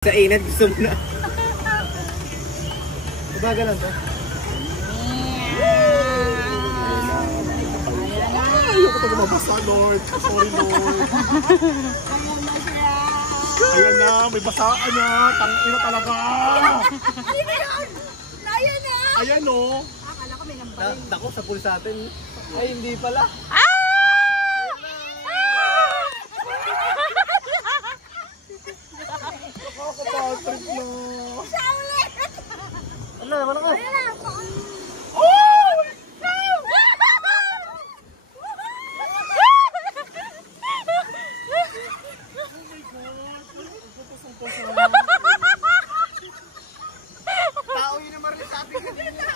Sa init, gusto mo na. Umaga lang to. Ayoko ito gumabasa, Lord. Sorry, Lord. Ayan na, may basaan na. Tangina talaga. Sino yun? Ayan na. Ayan o. Akala ko may lambarin. Dako sa pool sa atin. Ay, hindi pala. Nakaka-patrick na. Siya ulit. Ala, wala ka. Ayan na. Tao yun naman rin sa ating kanina.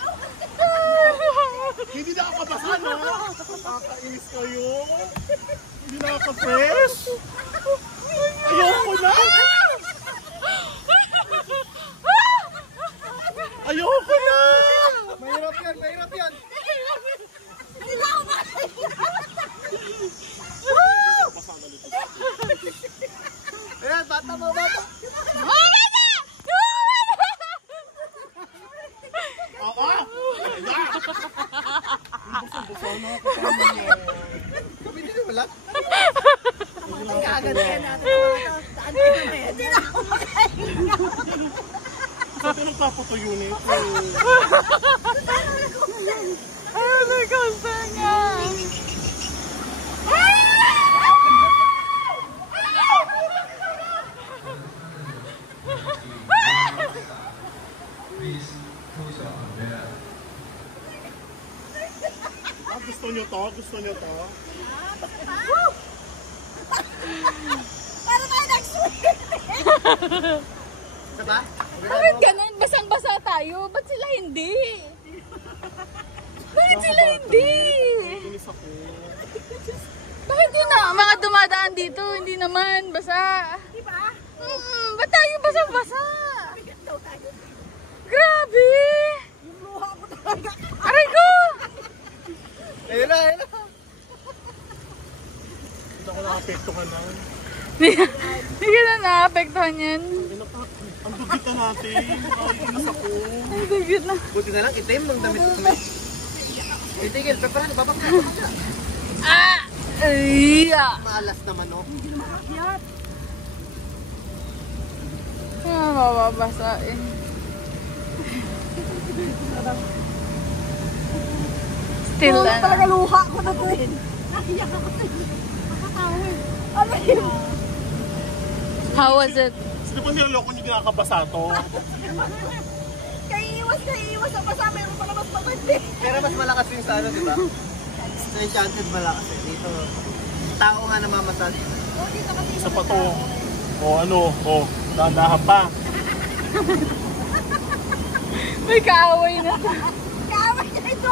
Hindi nakakabasa na. Nakakainis kayo. Hindi nakaka-fresh. Ayoko na. Ayoko na. Mahirap yan, mahirap yan. Hindi na ako makakaya. Ayan, bata mo, bata. Oo! Ayan! Buso-buso na ako. Kami din wala. Kaganda natin mga ito. Saan kayo na yan? Hindi na ako makakaya. Sabi nagpapatuyo nito. Ano gusto niya? Gusto nyo to? Gusto nyo to? Para tayo nag-swim. Diba? Bakit ganun? Basang-basa tayo. Ba't sila hindi? Bakit sila hindi? Inis ako. Bakit yun na? Mga dumadaan dito, hindi naman. Basa. Diba? Ba't tayo basang-basa? Bigat daw tayo. Grabe! Yung luha ko talaga. Aray ko! Ayun na, ayun na. Hindi ako nakapektuhan na. Hindi ka na naapektuhan yan. Ang dugit na natin. Ay, inis ako. Ay, dagit na. Buti na lang, itim ng damit ko. Itigil, pagparan, babak na. Ah! Ay! Maalas naman, no? Hindi na makakyat. Ah, mababasa eh. Still Luha ano. talaga luha ko na din. Nakiyak ako. Nakatawa eh. Ano yun? How was it? Sino ba niloloko nyo kinakabasa to? Kaiiwas ang basa. Meron pa na mas matindi. Pero mas malakas yung sa ano, di ba? Sa Enchanted malakas eh. Dito, tao nga namamasal. Oh, dito kasi. Sa pato. O ano, o, dahan-dahan pa. May kaaway na. Kaaway niya ito.